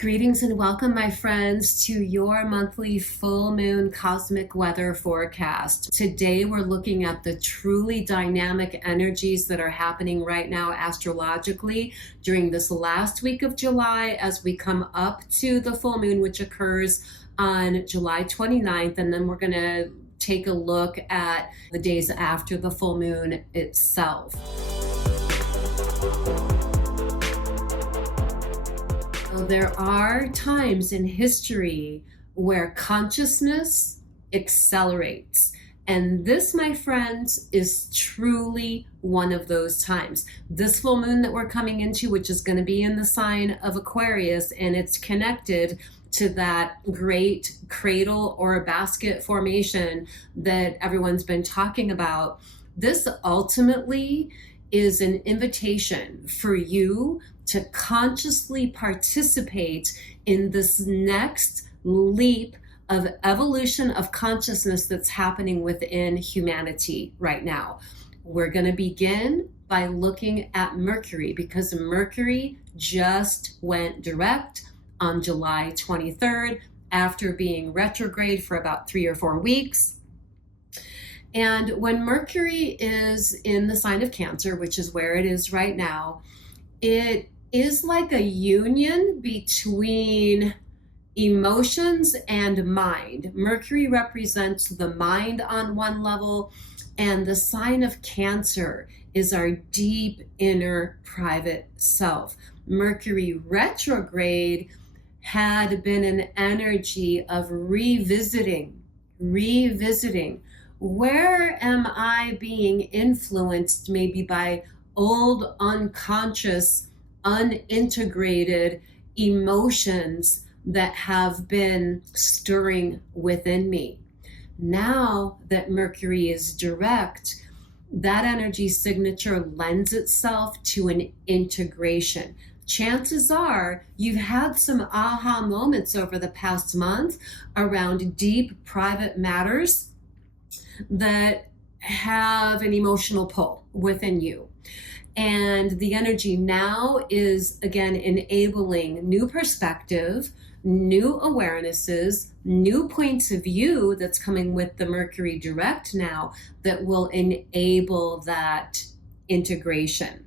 Greetings and welcome, my friends, to your monthly full moon cosmic weather forecast. Today, we're looking at the truly dynamic energies that are happening right now astrologically during this last week of July as we come up to the full moon, which occurs on July 29th. And then we're going to take a look at the days after the full moon itself. There are times in history where consciousness accelerates. And this, my friends, is truly one of those times. This full moon that we're coming into, which is going to be in the sign of Aquarius, and it's connected to that great cradle or basket formation that everyone's been talking about. This ultimately is an invitation for you to consciously participate in this next leap of evolution of consciousness that's happening within humanity right now. We're going to begin by looking at Mercury, because Mercury just went direct on July 23rd after being retrograde for about 3 or 4 weeks. And when Mercury is in the sign of Cancer, which is where it is right now, it is like a union between emotions and mind. Mercury represents the mind on one level, and the sign of Cancer is our deep inner private self. Mercury retrograde had been an energy of revisiting. Where am I being influenced maybe by old, unconscious, unintegrated emotions that have been stirring within me? Now that Mercury is direct, that energy signature lends itself to an integration. Chances are you've had some aha moments over the past month around deep private matters that have an emotional pull within you. And the energy now is, again, enabling new perspective, new awarenesses, new points of view that's coming with the Mercury direct now that will enable that integration.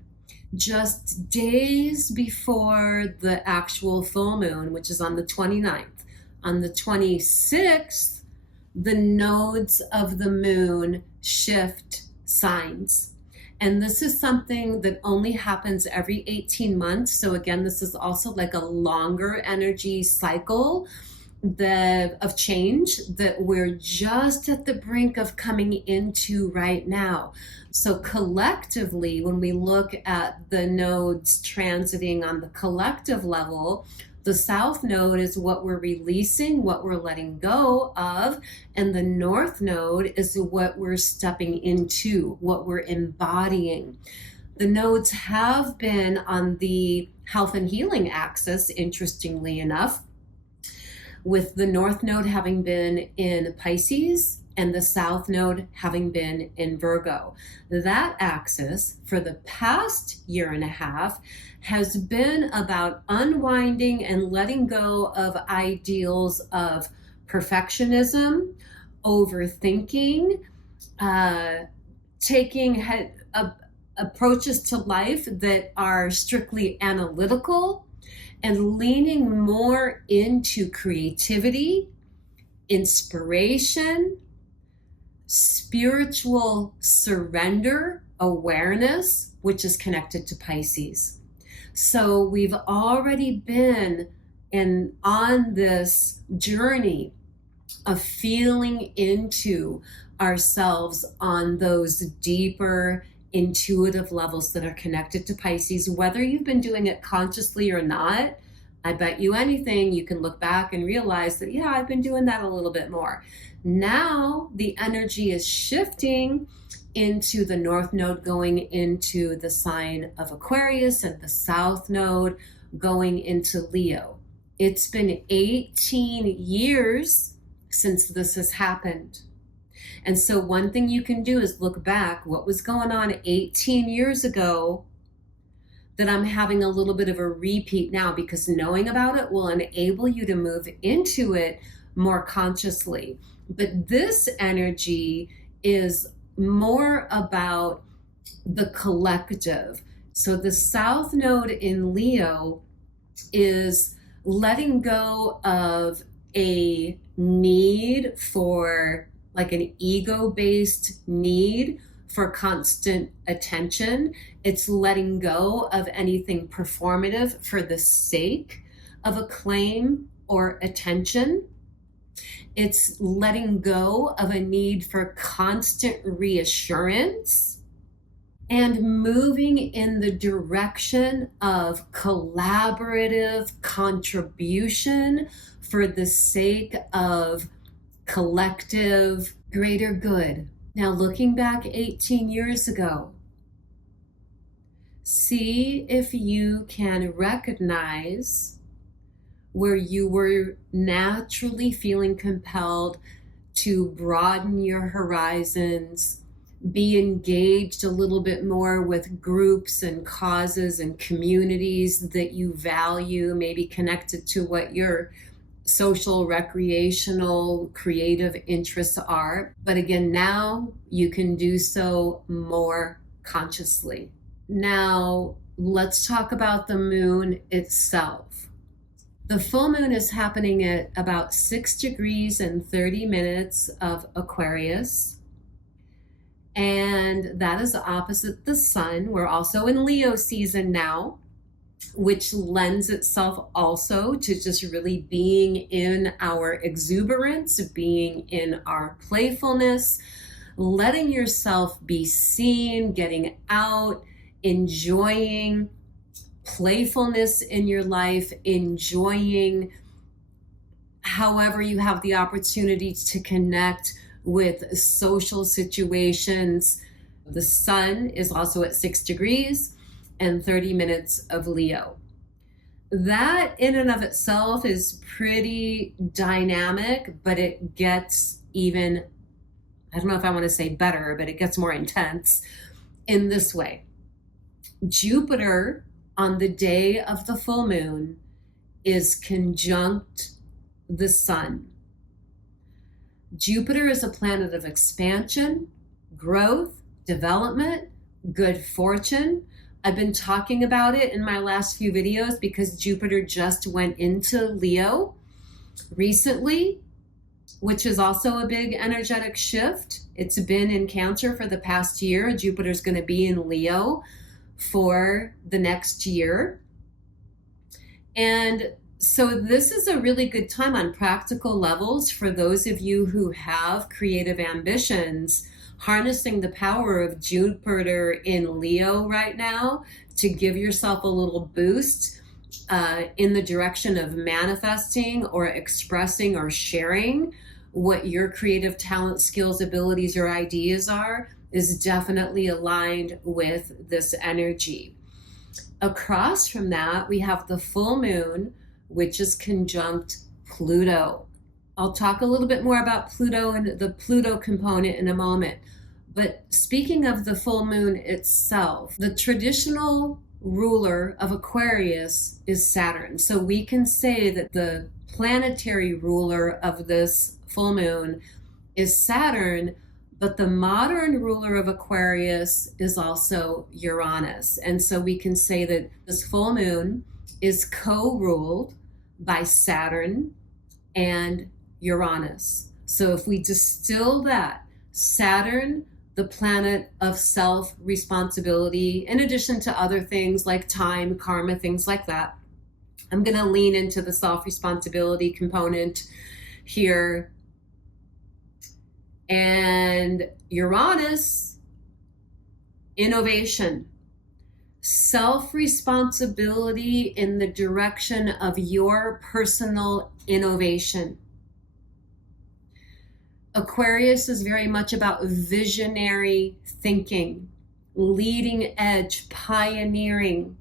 Just days before the actual full moon, which is on the 29th, on the 26th, the nodes of the moon shift signs. And this is something that only happens every 18 months. So again, this is also like a longer energy cycle of change that we're just at the brink of coming into right now. So collectively, when we look at the nodes transiting on the collective level, the south node is what we're releasing, what we're letting go of, and the north node is what we're stepping into, what we're embodying. The nodes have been on the health and healing axis, interestingly enough, with the north node having been in Pisces and the south node having been in Virgo. That axis for the past year and a half has been about unwinding and letting go of ideals of perfectionism, overthinking, taking approaches to life that are strictly analytical, and leaning more into creativity, inspiration, spiritual surrender, awareness, which is connected to Pisces. So we've already been on this journey of feeling into ourselves on those deeper intuitive levels that are connected to Pisces. Whether you've been doing it consciously or not, I bet you anything you can look back and realize that, yeah, I've been doing that a little bit more. Now the energy is shifting into the north node going into the sign of Aquarius and the south node going into Leo. It's been 18 years since this has happened. And so one thing you can do is look back, what was going on 18 years ago that I'm having a little bit of a repeat now, because knowing about it will enable you to move into it more consciously. But this energy is more about the collective. So the South Node in Leo is letting go of a need for, like, an ego-based need for constant attention. It's letting go of anything performative for the sake of acclaim or attention. It's letting go of a need for constant reassurance and moving in the direction of collaborative contribution for the sake of collective greater good. Now, looking back 18 years ago, see if you can recognize where you were naturally feeling compelled to broaden your horizons, be engaged a little bit more with groups and causes and communities that you value, maybe connected to what your social, recreational, creative interests are. But again, now you can do so more consciously. Now, let's talk about the moon itself. The full moon is happening at about 6 degrees and 30 minutes of Aquarius. And that is opposite the sun. We're also in Leo season now, which lends itself also to just really being in our exuberance, being in our playfulness, letting yourself be seen, getting out, enjoying playfulness in your life, enjoying however you have the opportunity to connect with social situations. The sun is also at 6 degrees and 30 minutes of Leo. That in and of itself is pretty dynamic, but it gets even, I don't know if I want to say better, but it gets more intense in this way. Jupiter on the day of the full moon is conjunct the sun. Jupiter is a planet of expansion, growth, development, good fortune. I've been talking about it in my last few videos because Jupiter just went into Leo recently, which is also a big energetic shift. It's been in Cancer for the past year. Jupiter's going to be in Leo for the next year. And so this is a really good time on practical levels for those of you who have creative ambitions, harnessing the power of Jupiter in Leo right now to give yourself a little boost in the direction of manifesting or expressing or sharing what your creative talent, skills, abilities, or ideas are, is definitely aligned with this energy. Across from that, we have the full moon, which is conjunct Pluto. I'll talk a little bit more about Pluto and the Pluto component in a moment. But speaking of the full moon itself, the traditional ruler of Aquarius is Saturn. So we can say that the planetary ruler of this full moon is Saturn, but the modern ruler of Aquarius is also Uranus. And so we can say that this full moon is co-ruled by Saturn and Uranus. So if we distill that, Saturn, the planet of self-responsibility, in addition to other things like time, karma, things like that. I'm going to lean into the self-responsibility component here. And Uranus, innovation, self-responsibility in the direction of your personal innovation. Aquarius is very much about visionary thinking, leading edge, pioneering.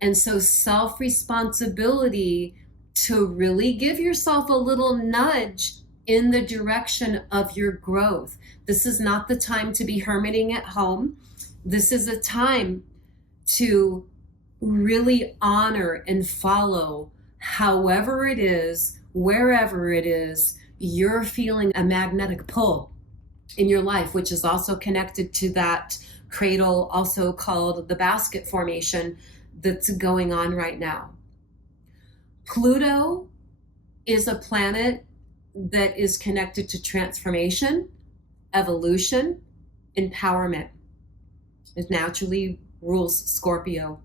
And so self-responsibility to really give yourself a little nudge in the direction of your growth. This is not the time to be hermiting at home. This is a time to really honor and follow however it is, wherever it is, you're feeling a magnetic pull in your life, which is also connected to that cradle, also called the basket formation, that's going on right now. Pluto is a planet that is connected to transformation, evolution, empowerment. It naturally rules Scorpio.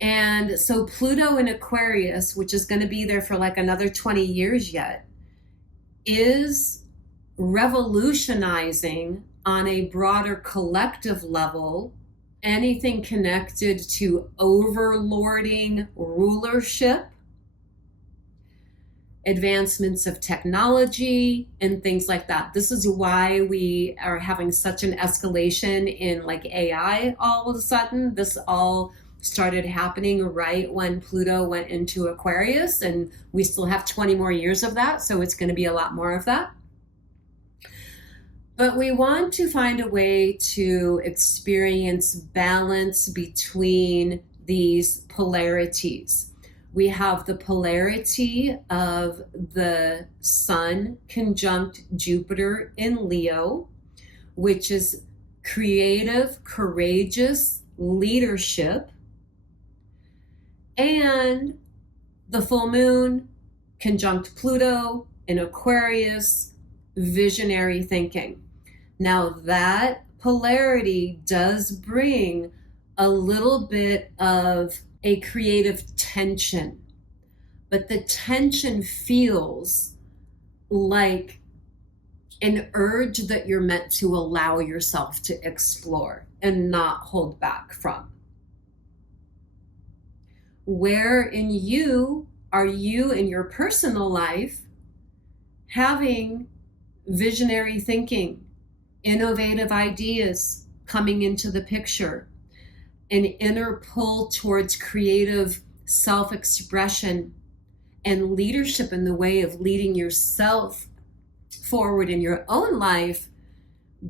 And so Pluto in Aquarius, which is going to be there for like another 20 years yet, is revolutionizing on a broader collective level anything connected to overlording rulership, advancements of technology, and things like that. This is why we are having such an escalation in like AI all of a sudden. This all started happening right when Pluto went into Aquarius, and we still have 20 more years of that, so it's going to be a lot more of that. But we want to find a way to experience balance between these polarities. We have the polarity of the Sun conjunct Jupiter in Leo, which is creative, courageous leadership, and the full moon conjunct Pluto in Aquarius, visionary thinking. Now that polarity does bring a little bit of a creative tension, but the tension feels like an urge that you're meant to allow yourself to explore and not hold back from. Where in you are you in your personal life having visionary thinking, innovative ideas coming into the picture, an inner pull towards creative self-expression and leadership in the way of leading yourself forward in your own life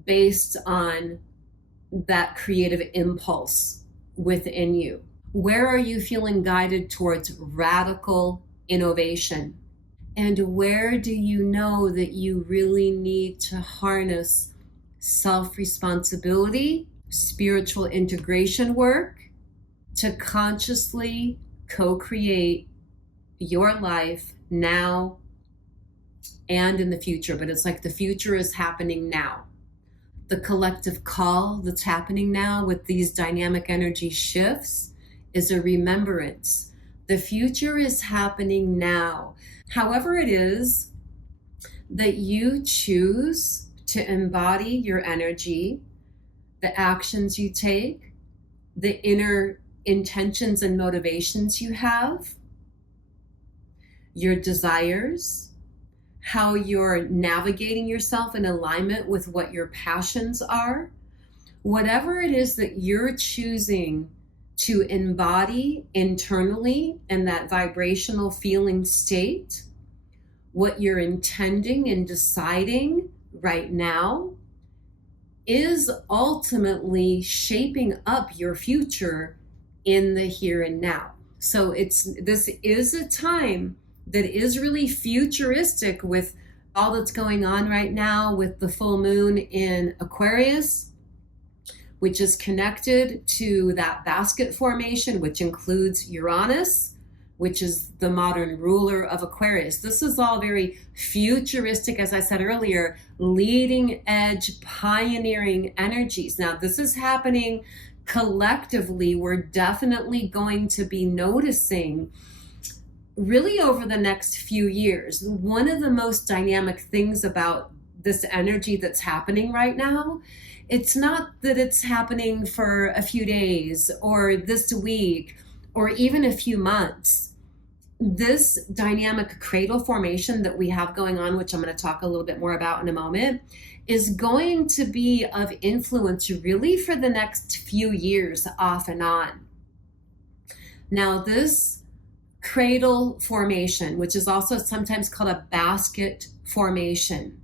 based on that creative impulse within you? Where are you feeling guided towards radical innovation? And where do you know that you really need to harness self-responsibility, spiritual integration work to consciously co-create your life now and in the future? But it's like the future is happening now. The collective call that's happening now with these dynamic energy shifts is a remembrance. The future is happening now. However it is that you choose to embody your energy, the actions you take, the inner intentions and motivations you have, your desires, how you're navigating yourself in alignment with what your passions are, whatever it is that you're choosing to embody internally in that vibrational feeling state, what you're intending and deciding right now is ultimately shaping up your future in the here and now. So this is a time that is really futuristic with all that's going on right now with the full moon in Aquarius, which is connected to that basket formation, which includes Uranus, which is the modern ruler of Aquarius. This is all very futuristic, as I said earlier, leading edge, pioneering energies. Now, this is happening collectively. We're definitely going to be noticing really over the next few years. One of the most dynamic things about this energy that's happening right now, it's not that it's happening for a few days or this week or even a few months. This dynamic cradle formation that we have going on, which I'm going to talk a little bit more about in a moment, is going to be of influence really for the next few years off and on. Now, this cradle formation, which is also sometimes called a basket formation,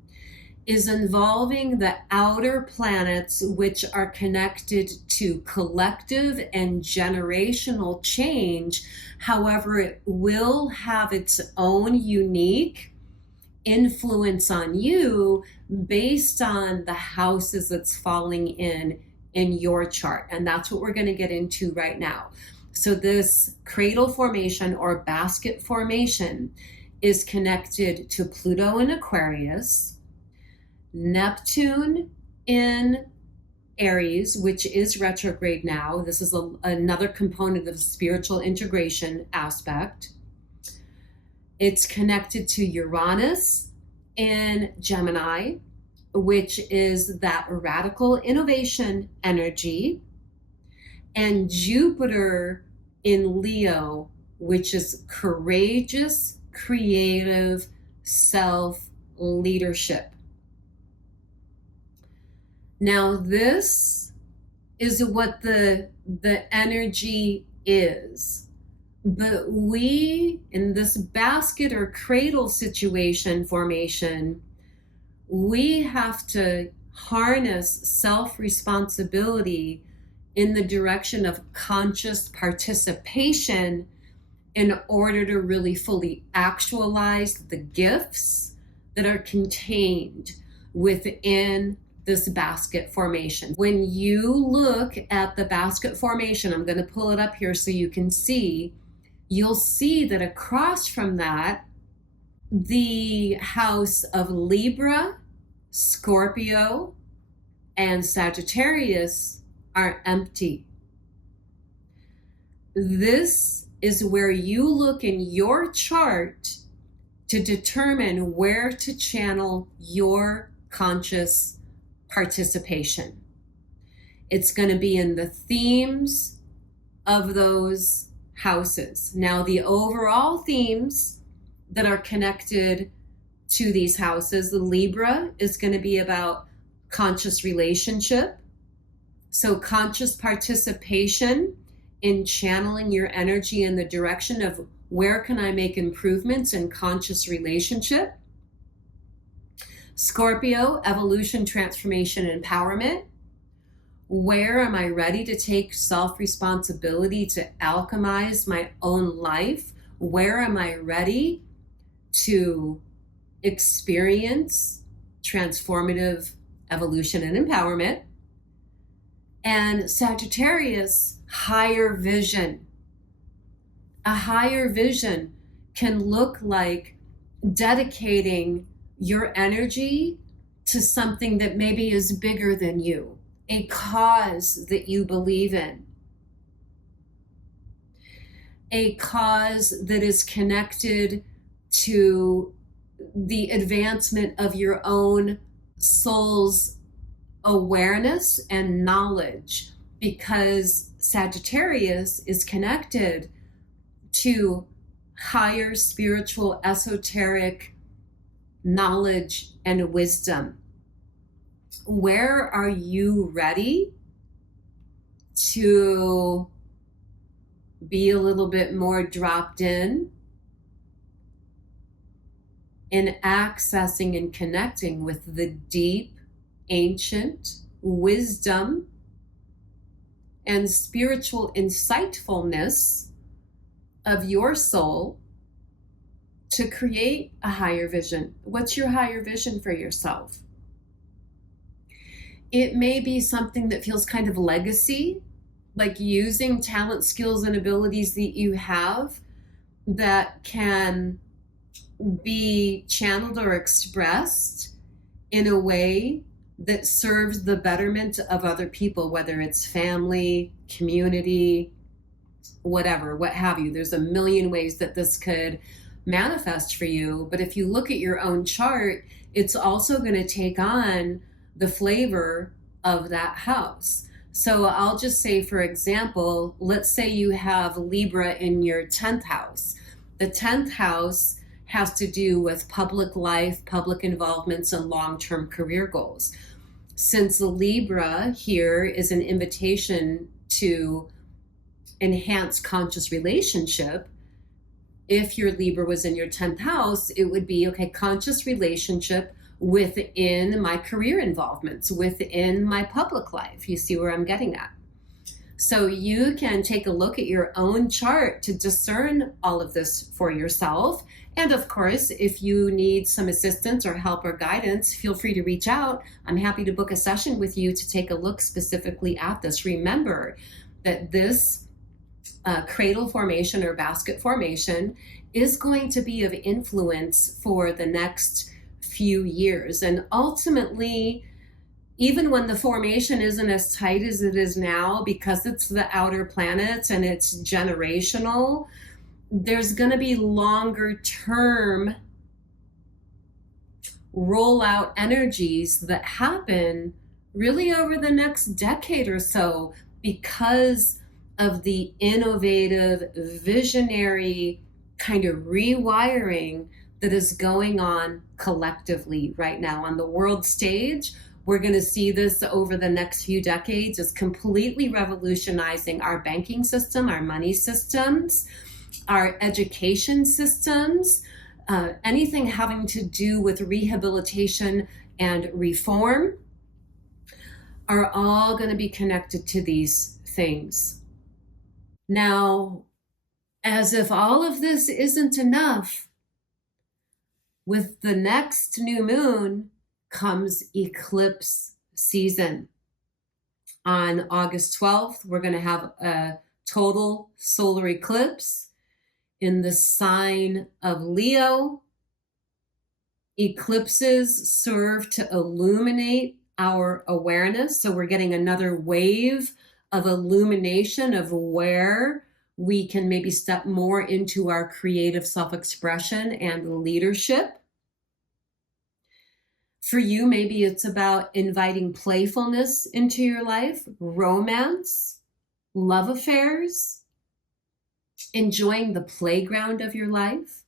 is involving the outer planets, which are connected to collective and generational change. However, it will have its own unique influence on you based on the houses it's falling in your chart. And that's what we're going to get into right now. So this cradle formation or basket formation is connected to Pluto in Aquarius, Neptune in Aries, which is retrograde now. This is another component of spiritual integration aspect. It's connected to Uranus in Gemini, which is that radical innovation energy, and Jupiter in Leo, which is courageous, creative, self-leadership. Now, this is what the energy is. But we, in this basket or cradle situation formation, we have to harness self-responsibility in the direction of conscious participation in order to really fully actualize the gifts that are contained within this basket formation. When you look at the basket formation, I'm going to pull it up here so you can see, you'll see that across from that, the house of Libra, Scorpio, and Sagittarius are empty. This is where you look in your chart to determine where to channel your conscious participation. It's going to be in the themes of those houses. Now, the overall themes that are connected to these houses, the Libra is going to be about conscious relationship. So conscious participation in channeling your energy in the direction of where can I make improvements in conscious relationship. Scorpio, evolution, transformation, empowerment. Where am I ready to take self-responsibility to alchemize my own life? Where am I ready to experience transformative evolution and empowerment? And Sagittarius, higher vision. A higher vision can look like dedicating your energy to something that maybe is bigger than you, a cause that you believe in, a cause that is connected to the advancement of your own soul's awareness and knowledge, because Sagittarius is connected to higher spiritual, esoteric knowledge and wisdom. Where are you ready to be a little bit more dropped in accessing and connecting with the deep, ancient wisdom and spiritual insightfulness of your soul to create a higher vision? What's your higher vision for yourself? It may be something that feels kind of legacy, like using talent, skills, and abilities that you have that can be channeled or expressed in a way that serves the betterment of other people, whether it's family, community, whatever, what have you. There's a million ways that this could manifest for you. But if you look at your own chart, it's also going to take on the flavor of that house. So I'll just say, for example, let's say you have Libra in your 10th house. The 10th house has to do with public life, public involvements, and long-term career goals. Since the Libra here is an invitation to enhance conscious relationship, if your Libra was in your 10th house, it would be, okay, conscious relationship, within my career involvements, within my public life. You see where I'm getting at? So you can take a look at your own chart to discern all of this for yourself. And of course, if you need some assistance or help or guidance, feel free to reach out. I'm happy to book a session with you to take a look specifically at this. Remember that this cradle formation or basket formation is going to be of influence for the next few years. And ultimately, even when the formation isn't as tight as it is now, because it's the outer planets and it's generational, there's going to be longer term rollout energies that happen really over the next decade or so, because of the innovative, visionary kind of rewiring that is going on collectively right now on the world stage. We're going to see this over the next few decades as completely revolutionizing our banking system, our money systems, our education systems, anything having to do with rehabilitation and reform are all going to be connected to these things. Now, as if all of this isn't enough, with the next new moon comes eclipse season. On August 12th, we're going to have a total solar eclipse in the sign of Leo. Eclipses serve to illuminate our awareness. So we're getting another wave of illumination of where we can maybe step more into our creative self-expression and leadership. For you, maybe it's about inviting playfulness into your life, romance, love affairs, enjoying the playground of your life.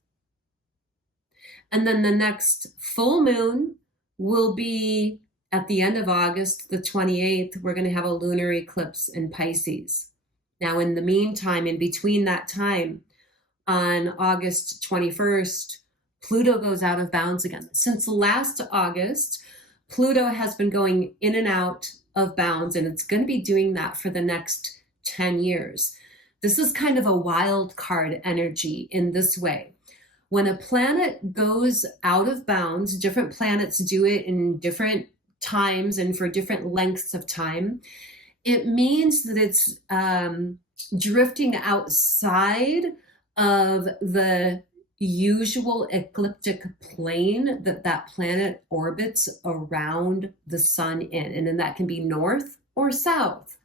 And then the next full moon will be at the end of August, the 28th. We're going to have a lunar eclipse in Pisces. Now, in the meantime, in between that time, on August 21st, Pluto goes out of bounds again. Since last August, Pluto has been going in and out of bounds, and it's going to be doing that for the next 10 years. This is kind of a wild card energy in this way. When a planet goes out of bounds, different planets do it in different times and for different lengths of time. It means that it's drifting outside of the usual ecliptic plane that that planet orbits around the sun in. And then that can be north or south.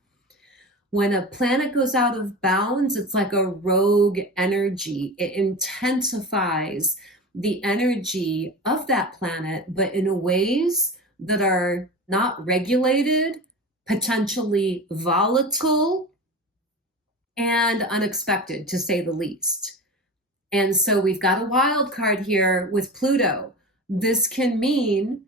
When a planet goes out of bounds, it's like a rogue energy. It intensifies the energy of that planet, but in ways that are not regulated, potentially volatile, and unexpected, to say the least. And so we've got a wild card here with Pluto. This can mean,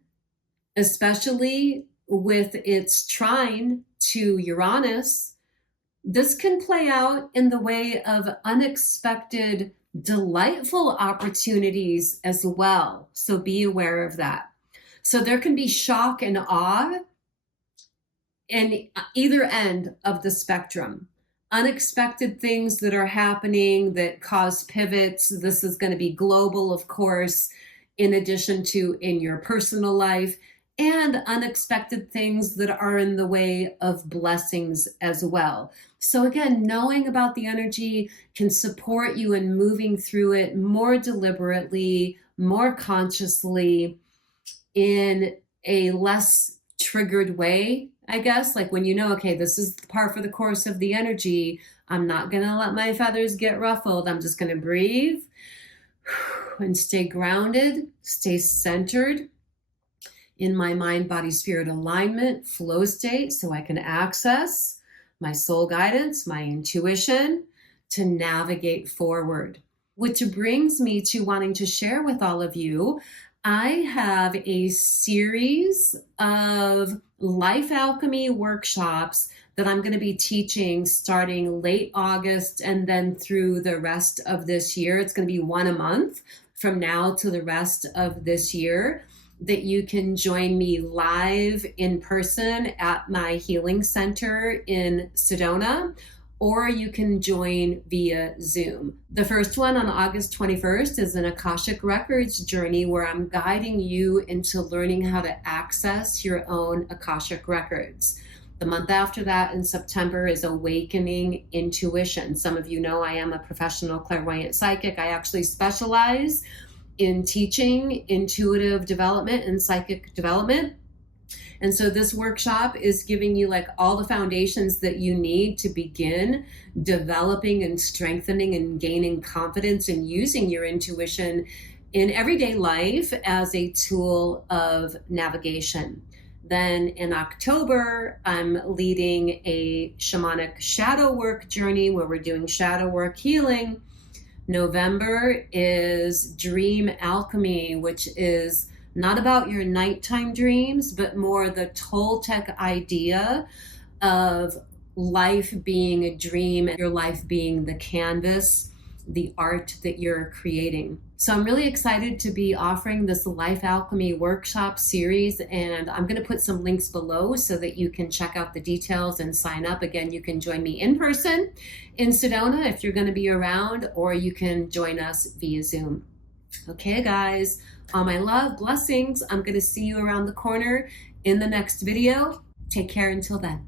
especially with its trine to Uranus, this can play out in the way of unexpected, delightful opportunities as well. So be aware of that. So there can be shock and awe in either end of the spectrum. Unexpected things that are happening that cause pivots. This is going to be global, of course, in addition to in your personal life, and unexpected things that are in the way of blessings as well. So again, knowing about the energy can support you in moving through it more deliberately, more consciously, in a less triggered way, I guess. Like when you know, okay, this is par for the course of the energy. I'm not going to let my feathers get ruffled. I'm just going to breathe and stay grounded, stay centered in my mind, body, spirit alignment, flow state, so I can access my soul guidance, my intuition to navigate forward. Which brings me to wanting to share with all of you, I have a series of life alchemy workshops that I'm going to be teaching starting late August and then through the rest of this year. It's going to be one a month from now to the rest of this year. that you can join me live in person at my healing center in Sedona, or you can join via Zoom. The first one on August 21st is an Akashic Records journey where I'm guiding you into learning how to access your own Akashic Records. The month after that in September is Awakening Intuition. Some of you know I am a professional clairvoyant psychic. I actually specialize in teaching intuitive development and psychic development. And so this workshop is giving you like all the foundations that you need to begin developing and strengthening and gaining confidence and using your intuition in everyday life as a tool of navigation. Then in October, I'm leading a shamanic shadow work journey where we're doing shadow work healing. November is Dream Alchemy, which is not about your nighttime dreams, but more the Toltec idea of life being a dream and your life being the canvas, the art that you're creating. So I'm really excited to be offering this Life Alchemy workshop series, and I'm going to put some links below so that you can check out the details and sign up. Again, you can join me in person in Sedona if you're going to be around, or you can join us via Zoom. Okay, guys, all my love, blessings. I'm going to see you around the corner in the next video. Take care until then.